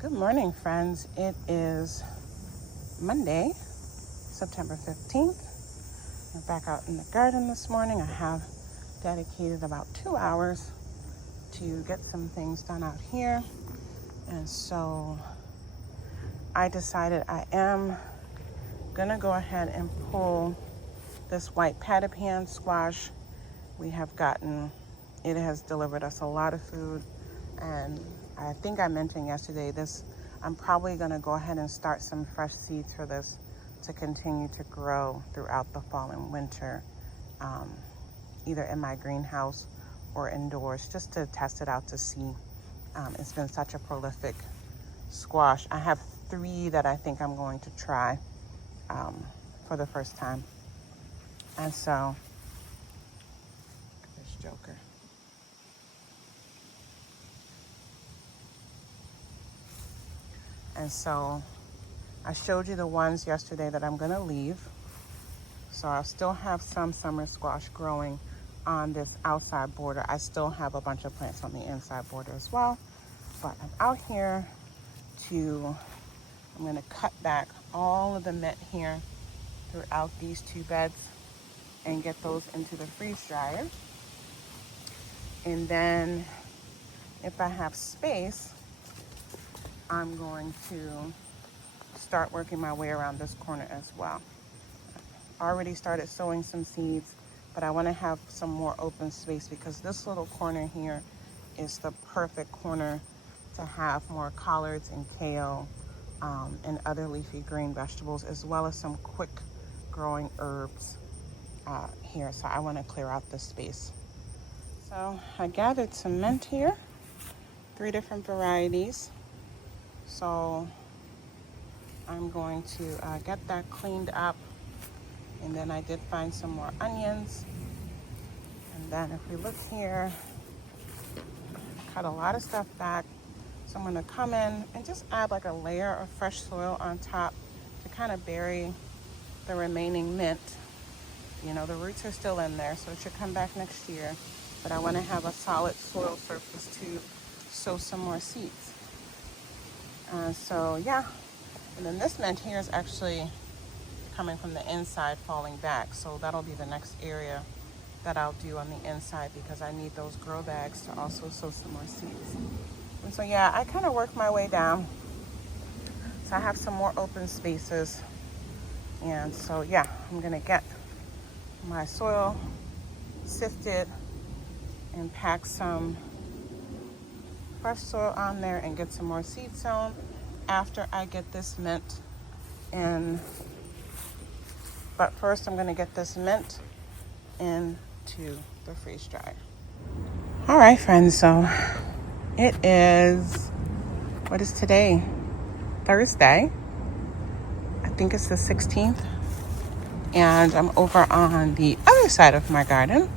Good morning, friends. It is Monday, September 15th. We're back out in the garden this morning. I have dedicated about 2 hours to get some things done out here. And so I decided I am gonna go ahead and pull this white pattypan squash. It has delivered us a lot of food. And I think I mentioned yesterday I'm probably gonna go ahead and start some fresh seeds for this to continue to grow throughout the fall and winter, either in my greenhouse or indoors, just to test it out to see. It's been such a prolific squash. I have 3 that I think I'm going to try for the first time. And so, this joker. And so I showed you the ones yesterday that I'm gonna leave. So I'll still have some summer squash growing on this outside border. I still have a bunch of plants on the inside border as well. But I'm out here I'm gonna cut back all of the mint here throughout these 2 beds and get those into the freeze dryer. And then if I have space, I'm going to start working my way around this corner as well. I already started sowing some seeds, but I want to have some more open space because this little corner here is the perfect corner to have more collards and kale and other leafy green vegetables, as well as some quick growing herbs here. So I want to clear out this space. So I gathered some mint here, 3 different varieties. So I'm going to get that cleaned up. And then I did find some more onions. And then if we look here, I cut a lot of stuff back. So I'm gonna come in and just add like a layer of fresh soil on top to kind of bury the remaining mint. You know, the roots are still in there, so it should come back next year. But I wanna have a solid soil surface to sow some more seeds. So yeah, and then this mint here is actually coming from the inside, falling back. So that'll be the next area that I'll do on the inside because I need those grow bags to also sow some more seeds. And so yeah, I kind of work my way down. So I have some more open spaces. And so yeah, I'm gonna get my soil sifted and pack some fresh soil on there and get some more seed sown after I get this mint in. But first I'm gonna get this mint into the freeze dryer. All right, friends, so it is, what is today? Thursday. I think it's the 16th. And I'm over on the other side of my garden,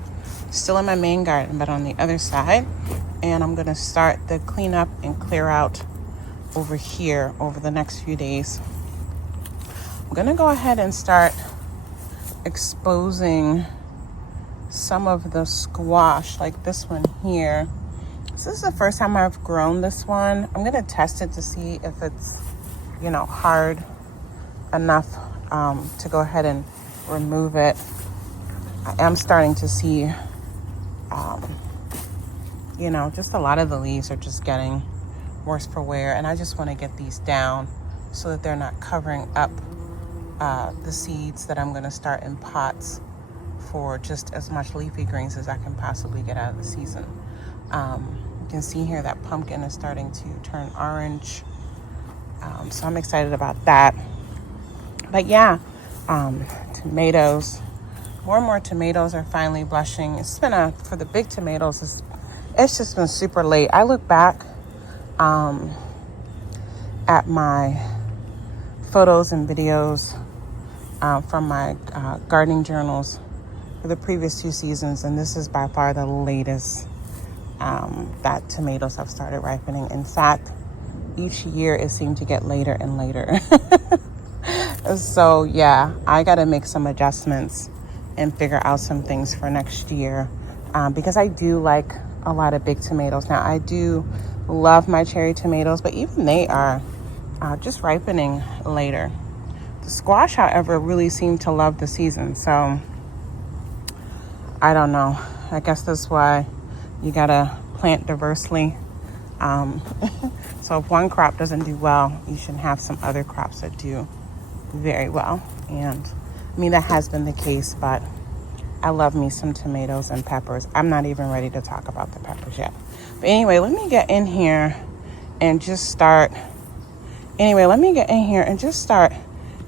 still in my main garden, but on the other side. And I'm gonna start the cleanup and clear out over here over the next few days. I'm gonna go ahead and start exposing some of the squash, like this one here. So this is the first time I've grown this one. I'm gonna test it to see if it's, hard enough to go ahead and remove it. I am starting to see, just a lot of the leaves are just getting worse for wear, and I just want to get these down so that they're not covering up the seeds that I'm going to start in pots for just as much leafy greens as I can possibly get out of the season. You can see here that pumpkin is starting to turn orange, so I'm excited about that. But yeah, tomatoes, more and more tomatoes are finally blushing. It's been for the big tomatoes, it's just been super late. I look back at my photos and videos from my gardening journals for the previous 2 seasons, and this is by far the latest that tomatoes have started ripening. In fact, each year it seemed to get later and later. So yeah, I got to make some adjustments and figure out some things for next year because I do like a lot of big tomatoes. Now I do love my cherry tomatoes, but even they are just ripening later. The squash, however, really seem to love the season. So I don't know. I guess that's why you gotta plant diversely. So if one crop doesn't do well, you should have some other crops that do very well. And I mean, that has been the case, but I love me some tomatoes and peppers. I'm not even ready to talk about the peppers yet. But anyway, let me get in here and just start.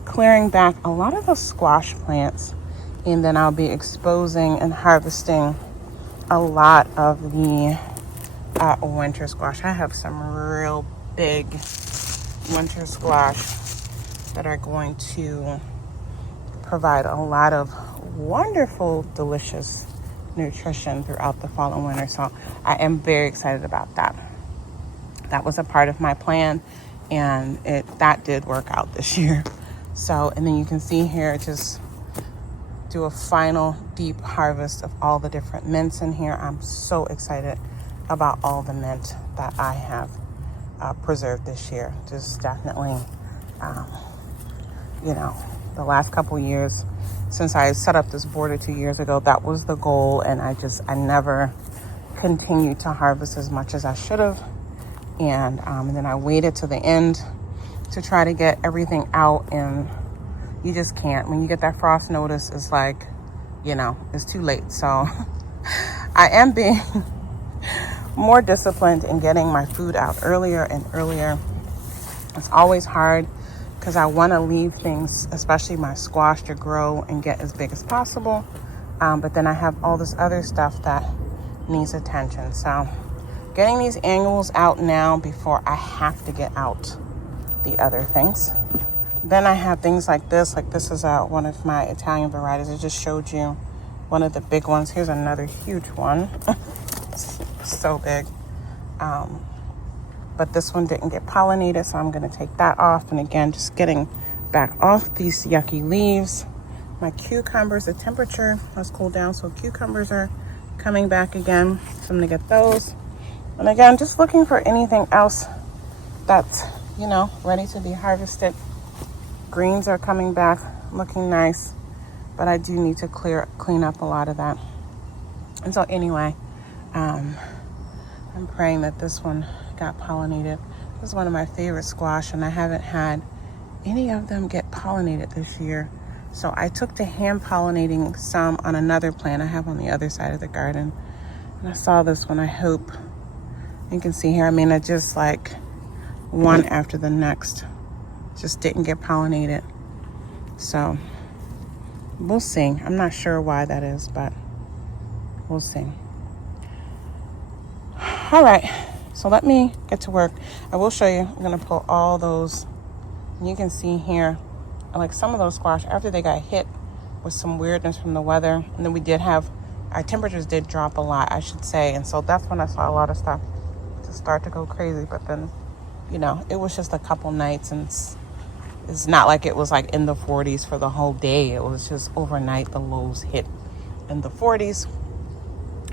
Clearing back a lot of the squash plants. And then I'll be exposing and harvesting a lot of the winter squash. I have some real big winter squash that are going to provide a lot of wonderful, delicious nutrition throughout the fall and winter. So I am very excited about that. That was a part of my plan, and that did work out this year. So, and then you can see here, just do a final deep harvest of all the different mints in here. I'm so excited about all the mint that I have preserved this year. Just definitely, the last couple years since I set up this border 2 years ago, that was the goal. And I never continued to harvest as much as I should have. And then I waited to the end to try to get everything out, and you just can't. When you get that frost notice, it's like, it's too late. So I am being more disciplined in getting my food out earlier and earlier. It's always hard because I want to leave things, especially my squash, to grow and get as big as possible. But then I have all this other stuff that needs attention. So getting these annuals out now before I have to get out the other things. Then I have things like this. Like this is one of my Italian varieties. I just showed you one of the big ones. Here's another huge one. So big. But this one didn't get pollinated, so I'm going to take that off. And again, just getting back off these yucky leaves. My cucumbers, the temperature has cooled down, so cucumbers are coming back again. So I'm going to get those. And again, just looking for anything else that's, ready to be harvested. Greens are coming back, looking nice, but I do need to clean up a lot of that. And so anyway, I'm praying that this one got pollinated. This is one of my favorite squash, and I haven't had any of them get pollinated this year. So I took to hand pollinating some on another plant I have on the other side of the garden. And I saw this one. I hope you can see here. I just like one after the next. Just didn't get pollinated. So we'll see. I'm not sure why that is, but we'll see. All right, so let me get to work. I will show you. I'm going to pull all those. And you can see here, like some of those squash, after they got hit with some weirdness from the weather, and then our temperatures did drop a lot, I should say. And so that's when I saw a lot of stuff to start to go crazy. But then, it was just a couple nights, and it's not like it was like in the 40s for the whole day. It was just overnight, the lows hit in the 40s.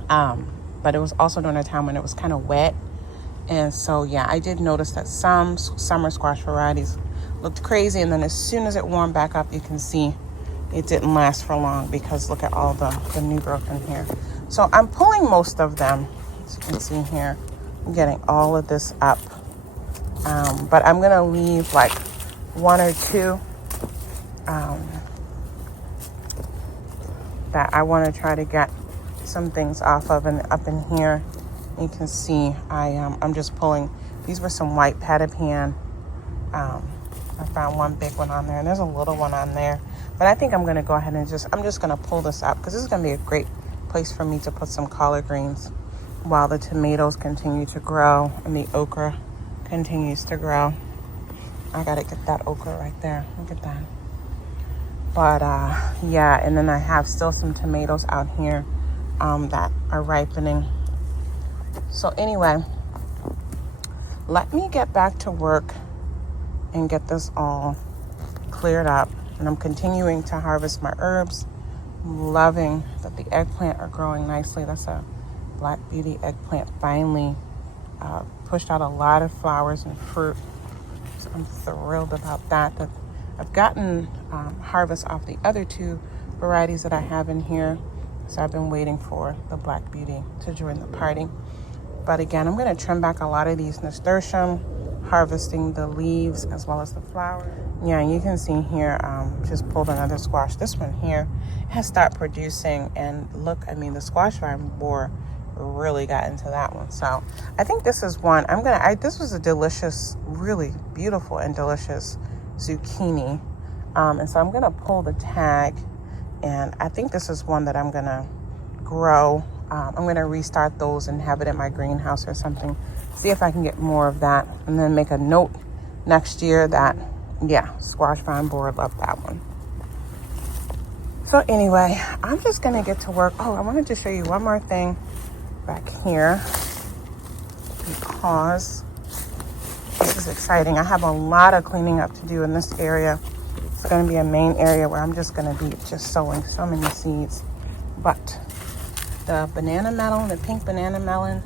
But it was also during a time when it was kind of wet. And so, yeah, I did notice that some summer squash varieties looked crazy. And then as soon as it warmed back up, you can see it didn't last for long because look at all the new growth in here. So I'm pulling most of them, as you can see here. I'm getting all of this up. But I'm going to leave like one or two that I want to try to get some things off of. And up in here, you can see I'm just pulling. These were some white patapan. I found one big one on there, and there's a little one on there. But I think I'm going to go ahead and I'm just going to pull this up because this is going to be a great place for me to put some collard greens while the tomatoes continue to grow and the okra continues to grow. I got to get that okra right there. Look at that. But yeah, and then I have still some tomatoes out here that are ripening. So anyway, let me get back to work and get this all cleared up. And I'm continuing to harvest my herbs. I'm loving that the eggplant are growing nicely. That's a Black Beauty eggplant finally pushed out a lot of flowers and fruit. So I'm thrilled about that. That I've gotten harvest off the other two varieties that I have in here. So I've been waiting for the Black Beauty to join the party. But again, I'm going to trim back a lot of these nasturtium, harvesting the leaves as well as the flower. Yeah, you can see here, just pulled another squash. This one here has started producing, and look, I mean, the squash vine borer really got into that one. So I think this is one this was a delicious, really beautiful and delicious zucchini. And so I'm going to pull the tag, and I think this is one that I'm going to grow. I'm going to restart those and have it in my greenhouse or something. See if I can get more of that, and then make a note next year that, yeah, squash vine borer, love that one. So anyway, I'm just going to get to work. Oh, I wanted to show you one more thing back here, because this is exciting. I have a lot of cleaning up to do in this area. It's going to be a main area where I'm just going to be just sowing so many seeds. But the banana melon, the pink banana melon,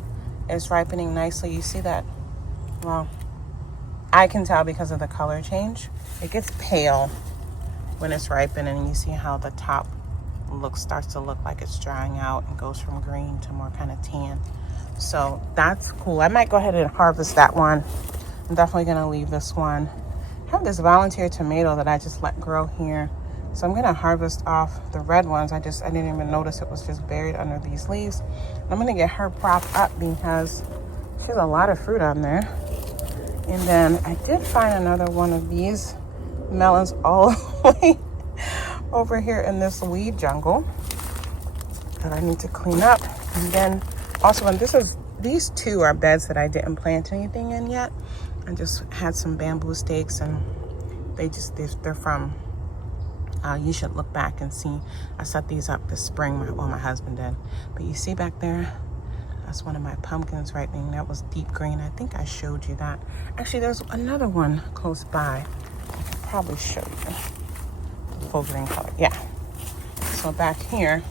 is ripening nicely. You see that? Well, I can tell because of the color change. It gets pale when it's ripening, and you see how the top starts to look like it's drying out and goes from green to more kind of tan. So that's cool. I might go ahead and harvest that one. I'm definitely going to leave this one. I have this volunteer tomato that I just let grow here. So I'm going to harvest off the red ones. I didn't even notice it was just buried under these leaves. I'm going to get her propped up because she has a lot of fruit on there. And then I did find another one of these melons all the way over here in this weed jungle that I need to clean up. And then also, these two are beds that I didn't plant anything in yet. I just had some bamboo stakes, and they're from, you should look back and see. I set these up this spring, my husband did. But you see back there, that's one of my pumpkins ripening. That was deep green. I think I showed you that. Actually, there's another one close by. I could probably show you the full green color. Yeah. So back here,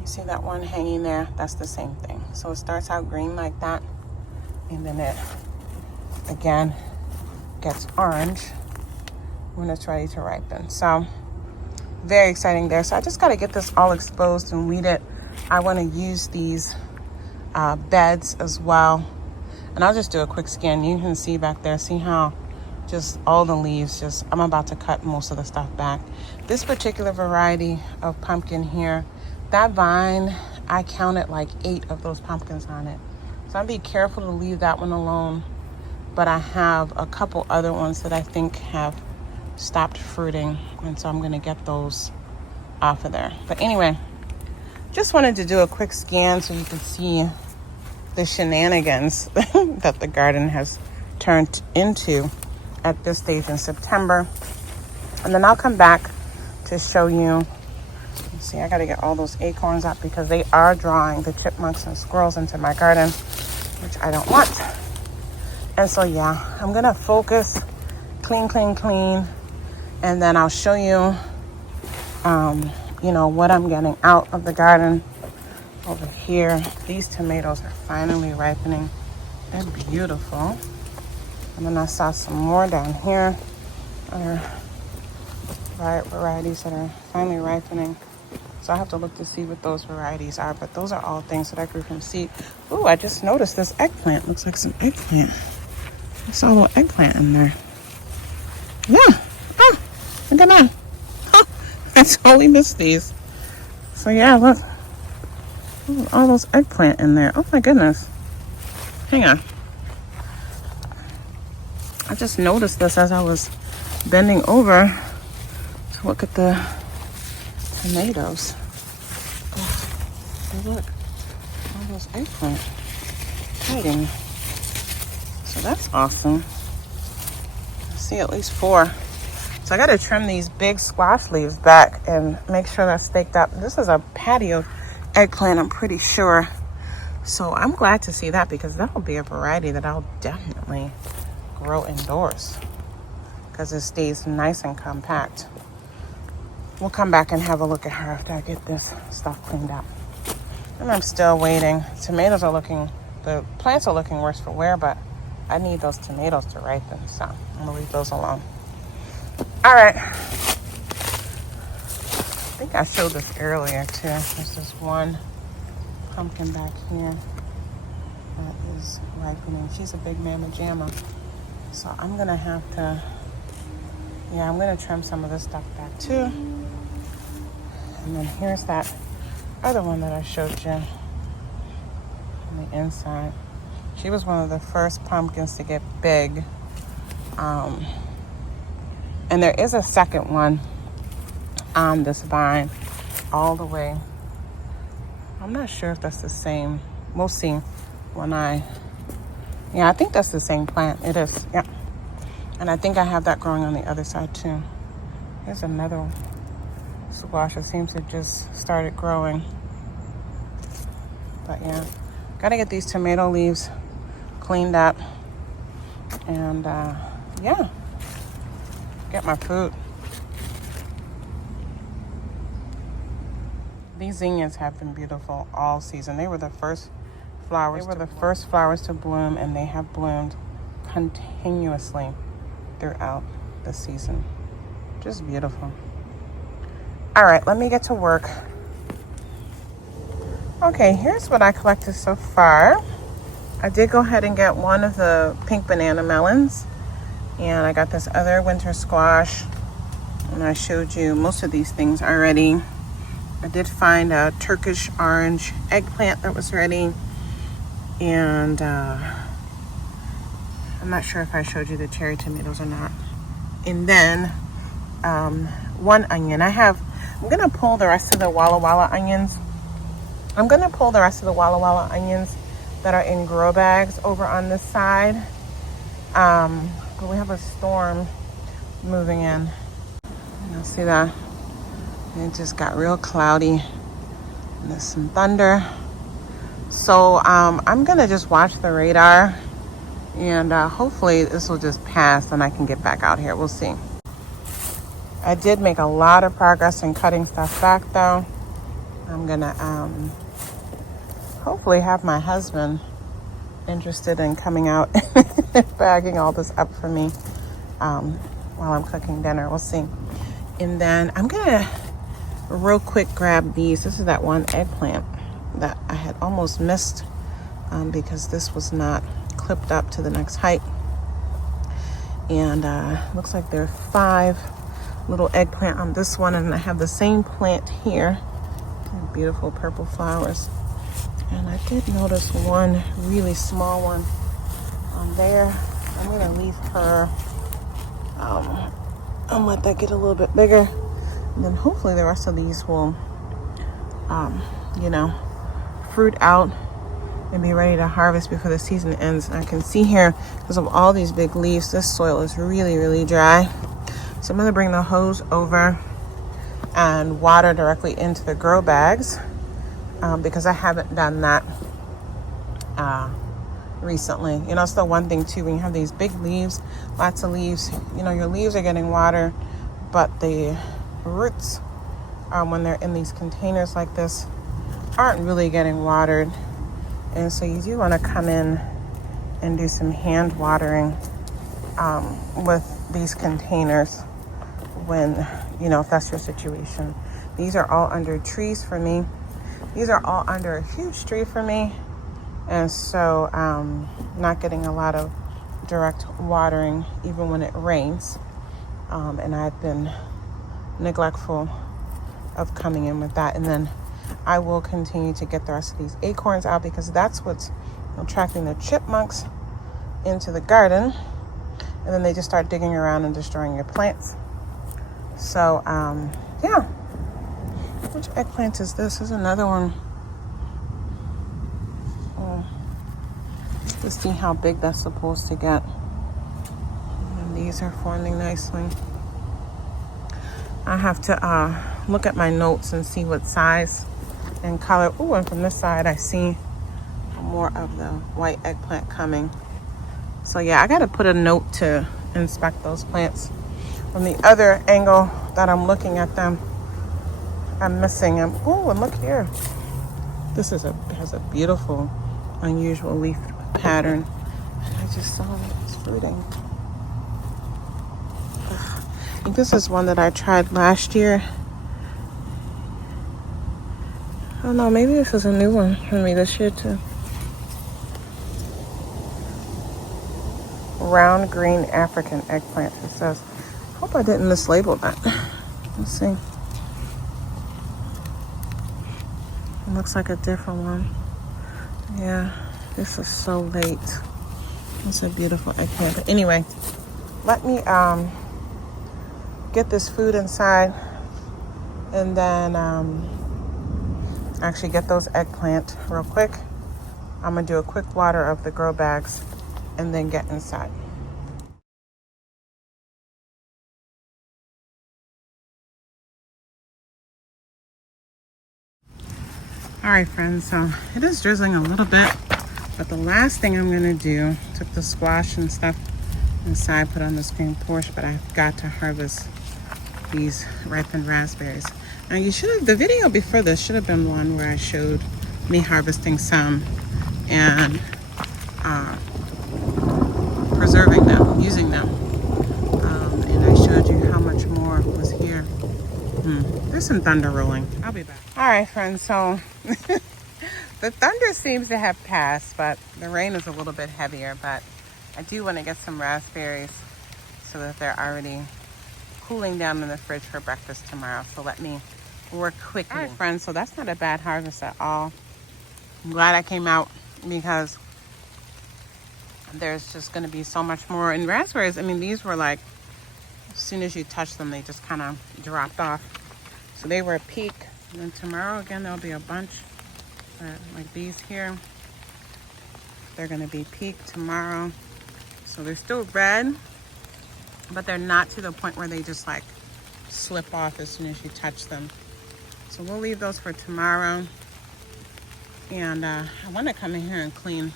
you see that one hanging there? That's the same thing. So it starts out green like that, and then it, again, gets orange when it's ready to ripen. So very exciting there. So I just got to get this all exposed and weed it. I want to use these beds as well, and I'll just do a quick scan. You can see back there, see how just all the leaves, I'm about to cut most of the stuff back. This particular variety of pumpkin here, that vine, I counted like 8 of those pumpkins on it. So I'll be careful to leave that one alone. But I have a couple other ones that I think have stopped fruiting, and so I'm going to get those off of there. But anyway, just wanted to do a quick scan so you can see the shenanigans that the garden has turned into at this stage in September. And then I'll come back to show you. See, I got to get all those acorns up because they are drawing the chipmunks and squirrels into my garden, which I don't want. And so, yeah, I'm going to focus, clean, and then I'll show you, what I'm getting out of the garden over here. These tomatoes are finally ripening. They're beautiful. And then I saw some more down here. Other varieties that are finally ripening. So I have to look to see what those varieties are. But those are all things that I grew from seed. Ooh, I just noticed this eggplant. Looks like some eggplant. I saw a little eggplant in there. Yeah. Oh, look at that. Oh, I totally missed these. So yeah, look. Ooh, all those eggplant in there. Oh my goodness. Hang on. I just noticed this as I was bending over to look at the tomatoes. Oh, look. All those eggplant hiding. So that's awesome. I see at least 4. So I got to trim these big squash leaves back and make sure that's staked up. This is a patio eggplant, I'm pretty sure. So I'm glad to see that because that'll be a variety that I'll definitely grow indoors because it stays nice and compact. We'll come back and have a look at her after I get this stuff cleaned up. And I'm still waiting. Tomatoes are looking the plants are looking worse for wear, but I need those tomatoes to ripen, so I'm gonna leave those alone. All right. I think I showed this earlier too. There's this one pumpkin back here that is ripening. She's a big mamma jamma. So I'm gonna have to, I'm gonna trim some of this stuff back too. And then here's that other one that I showed you on the inside. She was one of the first pumpkins to get big. And there is a second one on this vine all the way. I'm not sure if that's the same. We'll see when I think that's the same plant. It is, yeah. And I think I have that growing on the other side too. Here's another squash that seems to just started growing. But yeah, gotta get these tomato leaves cleaned up. And get my food. These zinnias have been beautiful all season. They were the first flowers. To bloom, and they have bloomed continuously throughout the season. Just beautiful. All right, let me get to work. Okay, here's what I collected so far. I did go ahead and get one of the pink banana melons, and I got this other winter squash, and I showed you most of these things already. I did find a Turkish orange eggplant that was ready, and I'm not sure if I showed you the cherry tomatoes or not. And then one onion. I'm gonna pull the rest of the Walla Walla onions. That are in grow bags over on this side. But we have a storm moving in. You'll see that. It just got real cloudy. And there's some thunder. So I'm gonna just watch the radar, and hopefully this will just pass and I can get back out here. We'll see. I did make a lot of progress in cutting stuff back though. I'm gonna hopefully have my husband interested in coming out and bagging all this up for me while I'm cooking dinner. We'll see. And then I'm gonna real quick grab these. This is that one eggplant that I had almost missed because this was not clipped up to the next height. And looks like there are 5 little eggplant on this one, and I have the same plant here. Beautiful purple flowers. And I did notice one really small one on there. I'm gonna leave her and let that get a little bit bigger. And then hopefully the rest of these will, fruit out and be ready to harvest before the season ends. And I can see here, because of all these big leaves, this soil is really, really dry. So I'm gonna bring the hose over and water directly into the grow bags because I haven't done that recently. It's the one thing too, when you have these big leaves, lots of leaves, your leaves are getting water, but the roots, when they're in these containers like this, aren't really getting watered. And so you do want to come in and do some hand watering with these containers when, if that's your situation. These are all under trees for me. These are all under a huge tree for me. And so not getting a lot of direct watering even when it rains. And I've been neglectful of coming in with that. And then I will continue to get the rest of these acorns out because that's what's attracting the chipmunks into the garden. And then they just start digging around and destroying your plants. So, yeah. Which eggplant is this? There's another one. Let's see how big that's supposed to get. And these are forming nicely. I have to look at my notes and see what size and color. Oh, and from this side I see more of the white eggplant coming. So yeah, I gotta put a note to inspect those plants. From the other angle that I'm looking at them, I'm missing them. Oh, and look here. This has a beautiful unusual leaf pattern. I just saw it's fruiting. I think this is one that I tried last year. I don't know, maybe this is a new one for me this year too. Round green African eggplant, it says. Hope I didn't mislabel that. Let's see. It looks like a different one. Yeah, this is so late. It's a beautiful eggplant. But anyway, let me get this food inside and then actually get those eggplant real quick. I'm gonna do a quick water of the grow bags and then get inside. All right, friends, so it is drizzling a little bit, but the last thing I'm gonna do, took the squash and stuff inside, put on the screen porch, but I've got to harvest these ripened raspberries. Now you should have, the video before this should have been one where I showed me harvesting some and preserving them, using them. And I showed you how much more was here. There's some thunder rolling. I'll be back. All right, friends, so the thunder seems to have passed, but the rain is a little bit heavier, but I do want to get some raspberries so that they're already cooling down in the fridge for breakfast tomorrow. So let me work quickly. All right, friends, so that's not a bad harvest at all. I'm glad I came out because there's just going to be so much more. And raspberries, I mean, these were like, as soon as you touch them, they just kind of dropped off. So they were a peak. And then tomorrow, again, there'll be a bunch like these here. They're going to be peaked tomorrow. So they're still red, but they're not to the point where they just like slip off as soon as you touch them. So we'll leave those for tomorrow. And I want to come in here and clean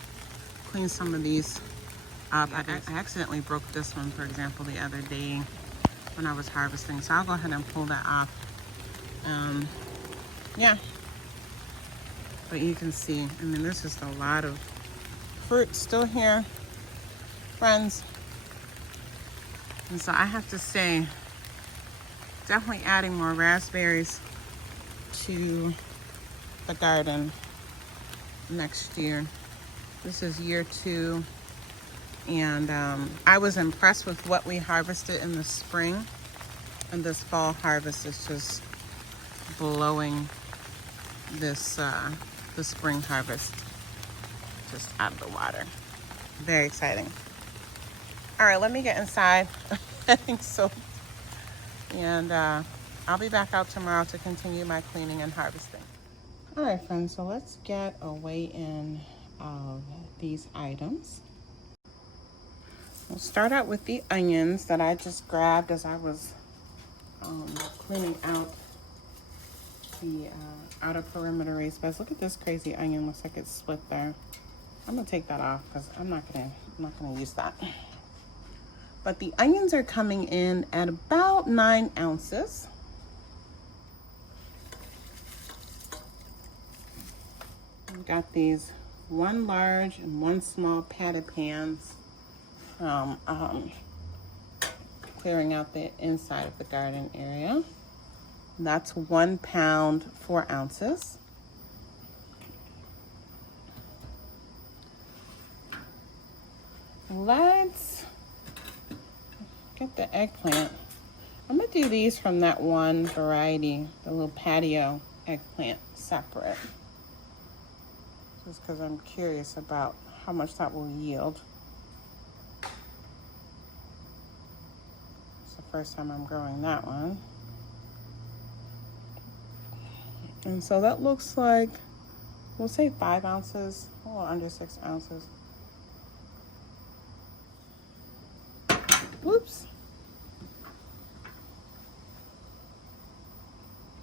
some of these up. I accidentally broke this one, for example, the other day when I was harvesting. So I'll go ahead and pull that off. Yeah. But you can see, I mean, there's just a lot of fruit still here, friends. And so I have to say, definitely adding more raspberries to the garden next year. This is year 2. And I was impressed with what we harvested in the spring. And this fall harvest is just blowing this the spring harvest just out of the water. Very exciting. All right, let me get inside. I think so. And I'll be back out tomorrow to continue my cleaning and harvesting. All right, friends, so let's get a weigh-in of these items. We'll start out with the onions that I just grabbed as I was cleaning out the outer perimeter raised beds. Look at this crazy onion. Looks like it's split there. I'm gonna take that off because I'm not gonna use that. But the onions are coming in at about 9 ounces. I've got these 1 large and 1 small patty pans from clearing out the inside of the garden area. That's 1 pound, 4 ounces. Let's get the eggplant. I'm gonna do these from that one variety, the little patio eggplant, separate. Just because I'm curious about how much that will yield. It's the first time I'm growing that one. And so that looks like, we'll say 5 ounces, a little under 6 ounces. Whoops.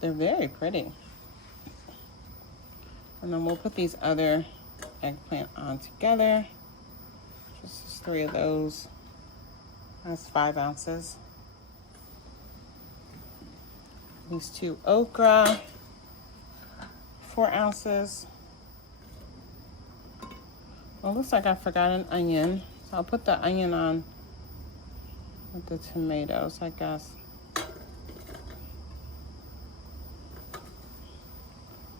They're very pretty. And then we'll put these other eggplant on together. Just 3 of those. That's 5 ounces. These 2 okra, 4 ounces. Well, looks like I forgot an onion. So I'll put the onion on with the tomatoes, I guess.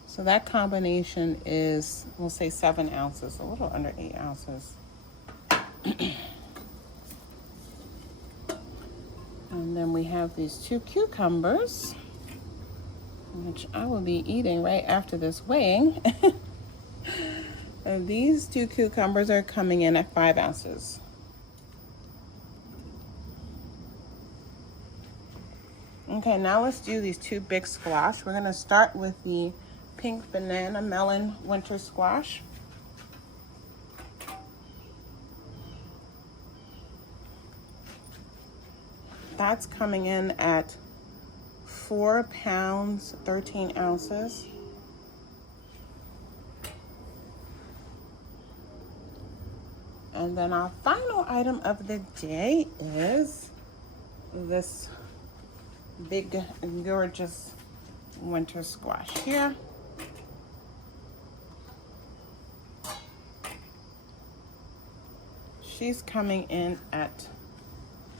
So that combination is, we'll say 7 ounces, a little under 8 ounces. And then we have these 2 cucumbers, which I will be eating right after this weighing. And these 2 cucumbers are coming in at 5 ounces. Okay, now let's do these 2 big squash. We're gonna start with the pink banana melon winter squash. That's coming in at 4 pounds, 13 ounces. And then our final item of the day is this big, gorgeous winter squash here. She's coming in at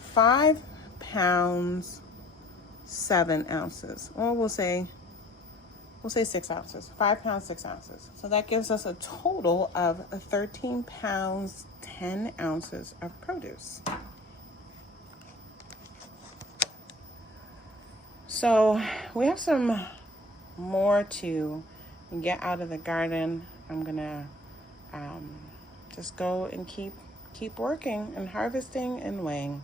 5 pounds, 7 ounces. Or we'll say 6 ounces. 5 pounds, 6 ounces. So that gives us a total of 13 pounds, 10 ounces of produce. So we have some more to get out of the garden. I'm gonna just go and keep working and harvesting and weighing.